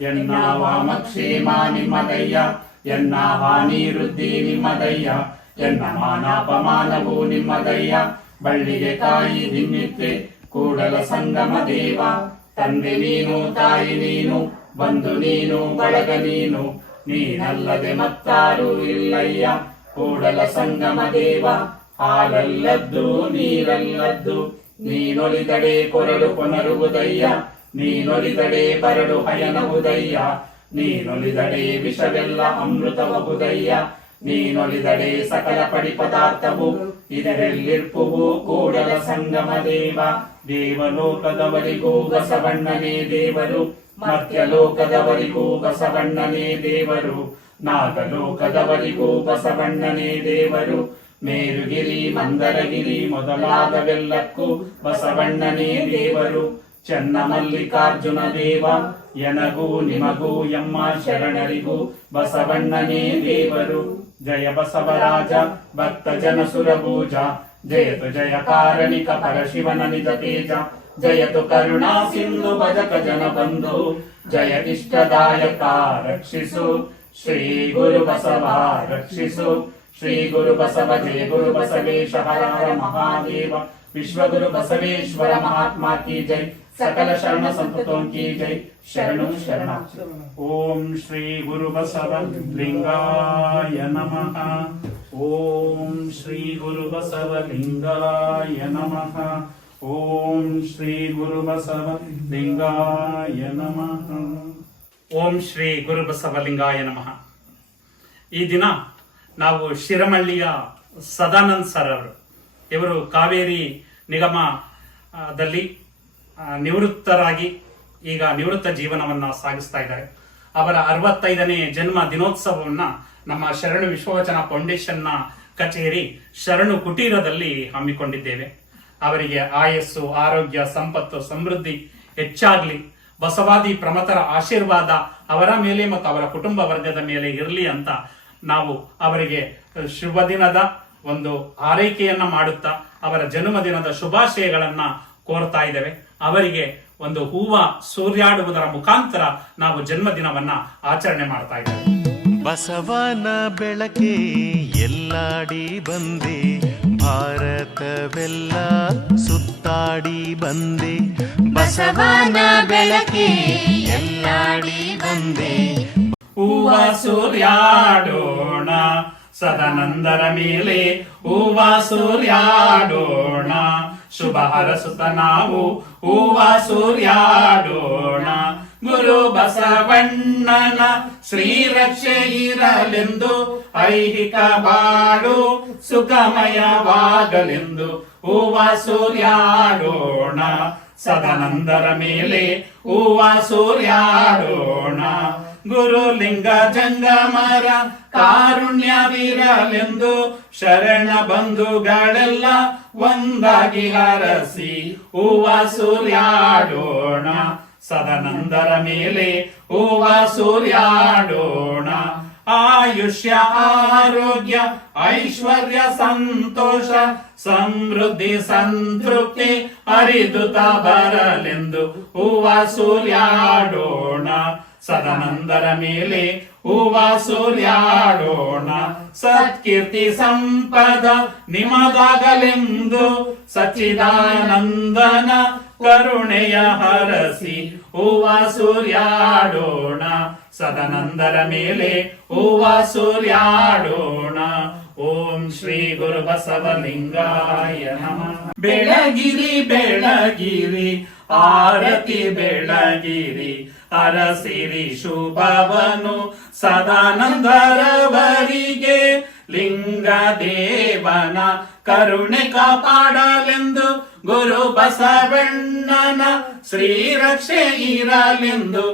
ಎನ್ನ ವಾಮಕ್ಷೇಮ ನಿಮ್ಮದಯ್ಯ ಎನ್ನ ಹಾನಿ ವೃದ್ಧಿ ನಿಮ್ಮದಯ್ಯ ಎನ್ನ ಮಾನಾಪಮಾನವು ನಿಮ್ಮದಯ್ಯ. ಬಳ್ಳಿಗೆ ತಾಯಿ ದಿನ್ನಿತ್ತೆ ಕೂಡಲ ಸಂಗಮ ದೇವ. ತಂದೆ ನೀನು, ತಾಯಿ ನೀನು ಬಂದು ನೀನು, ಬಳಗ ನೀನು. ನೀನಲ್ಲದೆ ಮತ್ತಾರು ಇಲ್ಲಯ್ಯ, ಕೂಡಲ ಸಂಗಮ ದೇವ. ಹಾಲಲ್ಲದ್ದು, ನೀರಲ್ಲದ್ದು, ನೀನೊಲಿದಡೆ ಕೊರಳು ಕೊನರುವುದಯ್ಯ ನೀನೊಲಿದಡೆ ಬರಡು ಹಯನವುದಯ್ಯ ನೀನೊಲಿದಡೆ ವಿಷವೆಲ್ಲ ಅಮೃತವಹುದಯ್ಯ ನೀನೊಲಿದಡೆ ಸಕಲ ಪಡಿ ಪದಾರ್ಥವು ಇದರೆಲ್ಲಿರ್ಪುವು ಕೂಡಲ ಸಂಗಮ ದೇವ. ದೇವಲೋಕದವರಿಗೂ ಬಸವಣ್ಣನೇ ದೇವರು, ಮರ್ತ್ಯಲೋಕದವರಿಗೂ ಬಸವಣ್ಣನೇ ದೇವರು, ನಾಗಲೋಕದವರಿಗೂ ಬಸವಣ್ಣನೇ ದೇವರು. ಮೇರುಗಿರಿ, ಮಂದರಗಿರಿ ಮೊದಲಾದವೆಲ್ಲಕ್ಕೂ ಬಸವಣ್ಣನೇ ದೇವರು. ಚನ್ನ ಮಲ್ಲಿಕಾರ್ಜುನ ದೇವ ಎನಗೂ ನಿಮಗೂ ಎಮ್ಮ ಶರಣರಿಗೂ ಬಸವಣ್ಣನೇ ದೇವರು ಜಯ ಬಸವರಾಜ ಭಕ್ತ ಜನ ಸುರಭೂಜ ಜಯತು ಜಯ ಕಾರಣಿಕ ಪರಶಿವನ ನಿಜ ತೇಜ ಜಯತು ಕರುಣಾ ಸಿಂಧು ಭಜಕ ಜನ ಬಂಧು ಜಯ ಇಷ್ಟದಾಯಕ ರಕ್ಷಿಸು ಶ್ರೀ ಗುರು ಬಸವ ರಕ್ಷಿಸು ಶ್ರೀ ಗುರು ಬಸವ ಜಯ ಗುರು ಬಸವೇಶ ಹರ ಹರ ಮಹಾದೇವ ವಿಶ್ವಗುರು ಬಸವೇಶ್ವರ ಮಹಾತ್ಮ ಕಿ ಜೈ ಸಕಲ ಶರಣ ಸಂತತೋಂ ಕಿ ಜೈ. ಶರಣು ಶರಣ ಓಂ ಶ್ರೀ ಗುರು ಬಸವ ಲಿಂಗಾಯ ನಮಃ. ಓಂ ಶ್ರೀ ಗುರು ಬಸವ ಲಿಂಗಾಯ ನಮಃ. ಓಂ ಶ್ರೀ ಗುರು ಬಸವ ಲಿಂಗಾಯ ನಮಃ. ಓಂ ಶ್ರೀ ಗುರು ಬಸವಲಿಂಗಾಯ ನಮಃ. ಈ ದಿನ ನಾವು ಶಿರಮಳ್ಳಿಯ ಸದಾನಂದ್ ಸರ್ ಅವರು. ಇವರು ಕಾವೇರಿ ನಿಗಮದಲ್ಲಿ ನಿವೃತ್ತರಾಗಿ ಈಗ ನಿವೃತ್ತ ಜೀವನವನ್ನ ಸಾಗಿಸ್ತಾ ಇದ್ದಾರೆ. ಅವರ ಅರವತ್ತೈದನೇ ಜನ್ಮ ದಿನೋತ್ಸವವನ್ನ ನಮ್ಮ ಶರಣು ವಿಶ್ವವಚನ ಫೌಂಡೇಶನ್ನ ಕಚೇರಿ ಶರಣು ಕುಟೀರದಲ್ಲಿ ಹಮ್ಮಿಕೊಂಡಿದ್ದೇವೆ. ಅವರಿಗೆ ಆಯಸ್ಸು, ಆರೋಗ್ಯ, ಸಂಪತ್ತು, ಸಮೃದ್ಧಿ ಹೆಚ್ಚಾಗ್ಲಿ. ಬಸವಾದಿ ಪ್ರಮತರ ಆಶೀರ್ವಾದ ಅವರ ಮೇಲೆ ಮತ್ತು ಅವರ ಕುಟುಂಬ ವರ್ಗದ ಮೇಲೆ ಇರಲಿ ಅಂತ ನಾವು ಅವರಿಗೆ ಶುಭ ದಿನದ ಒಂದು ಆರೈಕೆಯನ್ನ ಮಾಡುತ್ತಾ ಅವರ ಜನ್ಮದಿನದ ಶುಭಾಶಯಗಳನ್ನ ಕೋರ್ತಾ ಇದ್ದೇವೆ. ಅವರಿಗೆ ಒಂದು ಹೂವ ಸೂರ್ಯಾಡುವುದರ ಮುಖಾಂತರ ನಾವು ಜನ್ಮದಿನವನ್ನ ಆಚರಣೆ ಮಾಡ್ತಾ ಇದ್ದೇವೆ. ಬಸವನ ಬೆಳಕೆ ಎಲ್ಲಾಡಿ ಬಂದೆ ಭಾರತವೆಲ್ಲ ಸುತ್ತಾಡಿ ಬಂದೆ. ಬಸವನ ಬೆಳಕೆ ಎಲ್ಲಾಡಿ ಬಂದೆ. ಹೂವ ಸೂರ್ಯಾಡೋಣ ಸದಾನಂದರ ಮೇಲೆ ಹೂವ ಸೂರ್ಯಾಡೋಣ. ಶುಭ ಹರಸುತ ನಾವು ಹೂವ ಸೂರ್ಯಾಡೋಣ. ಗುರು ಬಸವಣ್ಣನ ಶ್ರೀ ರಕ್ಷೆ ಇರಲೆಂದು, ಐಹಿಕ ಬಾಳು ಸುಖಮಯವಾಗಲೆಂದು, ಹೂವ ಸೂರ್ಯಾಡೋಣ. ಸದಾನಂದರ ಮೇಲೆ ಹೂವ ಸೂರ್ಯಾಡೋಣ. ಗುರುಲಿಂಗ ಜಂಗಮರ ಕಾರುಣ್ಯವಿರಲೆಂದು ಶರಣ ಬಂಧುಗಳೆಲ್ಲ ಒಂದಾಗಿ ಹರಸಿ ಹೂವ ಸೂರ್ಯಾಡೋಣ ಸದನಂದರ ಮೇಲೆ ಹೂವ ಸೂರ್ಯಾಡೋಣ ಆಯುಷ್ಯ, ಆರೋಗ್ಯ, ಐಶ್ವರ್ಯ, ಸಂತೋಷ, ಸಮೃದ್ಧಿ, ಸಂತೃಪ್ತಿ ಅರಿದುತ ಬರಲೆಂದು ಹೂವ ಸೂರ್ಯಾಡೋಣ ಸದಾನಂದರ ಮೇಲೆ ಹೂವ ಸೂರ್ಯಾಡೋಣ. ಸತ್ಕೀರ್ತಿ ಸಂಪದ ನಿಮದಾಗಲೆಂದು ಸಚ್ಚಿದಾನಂದನ ಕರುಣೆಯ ಹರಸಿ ಹೂವ ಸೂರ್ಯಾಡೋಣ. ಸದನಂದರ ಮೇಲೆ ಹೂವ ಸೂರ್ಯಾಡೋಣ. ಓಂ ಶ್ರೀ ಗುರು ಬಸವಲಿಂಗಾಯ ನಮಃ. ಬೆಳಗಿರಿ ಬೆಳಗಿರಿ, ಆರತಿ ಬೆಳಗಿರಿ ಅರಸಿರಿ ಶುಭವನು ಸದಾನಂದರವರಿಗೆ ಲಿಂಗ ದೇವನ ಕರುಣೆ ಕಾಪಾಡಲೆಂದು ಗುರು ಬಸವಣ್ಣನ ಶ್ರೀ ರಕ್ಷೆ ಇರಲೆಂದು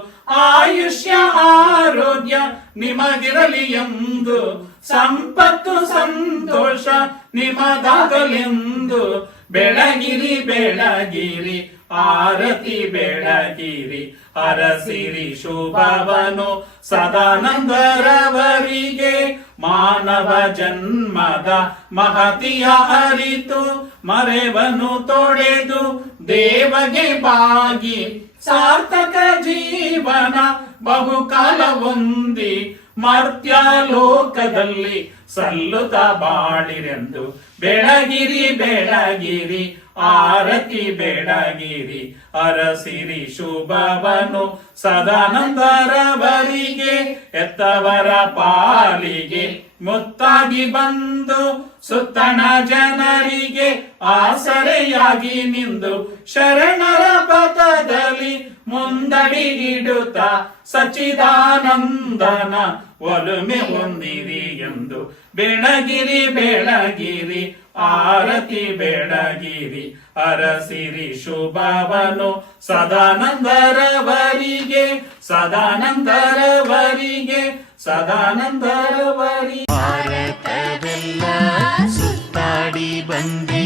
ಆಯುಷ್ಯ ಆರೋಗ್ಯ ನಿಮಗಿರಲಿ ಎಂದು ಸಂಪತ್ತು ಸಂತೋಷ ನಿಮದಾಗಲೆಂದು ಬೆಳಗಿರಿ ಬೆಳಗಿರಿ ಆರತಿ ಬೆಳಗಿರಿ, ಅರಸಿರಿ ಶುಭವನು ಸದಾನಂದರವರಿಗೆ ಮಾನವ ಜನ್ಮದ ಮಹತಿಯ ಅರಿತು ಮರೆವನು ತೊಡೆದು ದೇವಗೆ ಬಾಗಿ ಸಾರ್ಥಕ ಜೀವನ ಬಹುಕಾಲ ಹೊಂದಿ ಮರ್ತ್ಯ ಲೋಕದಲ್ಲಿ ಸಲ್ಲುತ ಬಾಳಿರೆಂದು. ಬೆಳಗಿರಿ ಬೆಳಗಿರಿ, ಆರತಿ, ಬೆಳಗಿರಿ, ಅರಸಿರಿ ಶುಭವನು. ಸದಾನಂದರವರಿಗೆ, ಎತ್ತವರ ಪಾಲಿಗೆ ಮುತ್ತಾಗಿ ಬಂದು, ಸುತ್ತಣ ಜನರಿಗೆ ಆಸರೆಯಾಗಿ ನಿಂದು. ಶರಣರ ಪಥದಲ್ಲಿ ಮುಂದಡಿ ಇಡುತ್ತ ಸಚಿದಾನಂದನ ಒಲುಮೆ ಹೊಂದಿರಿ ಎಂದು. ಬೆಳಗಿರಿ ಬೆಳಗಿರಿ, ಆರತಿ ಬೆಳಗಿರಿ. ಅರಸಿರಿ ಶುಭವನು ಸದಾನಂದರವರಿಗೆ ಸದಾನಂದರವರಿಗೆ ಸದಾನಂದರವರಿ ಭಾರತವೆಲ್ಲ ಸುತ್ತಾಡಿ ಬಂದೆ.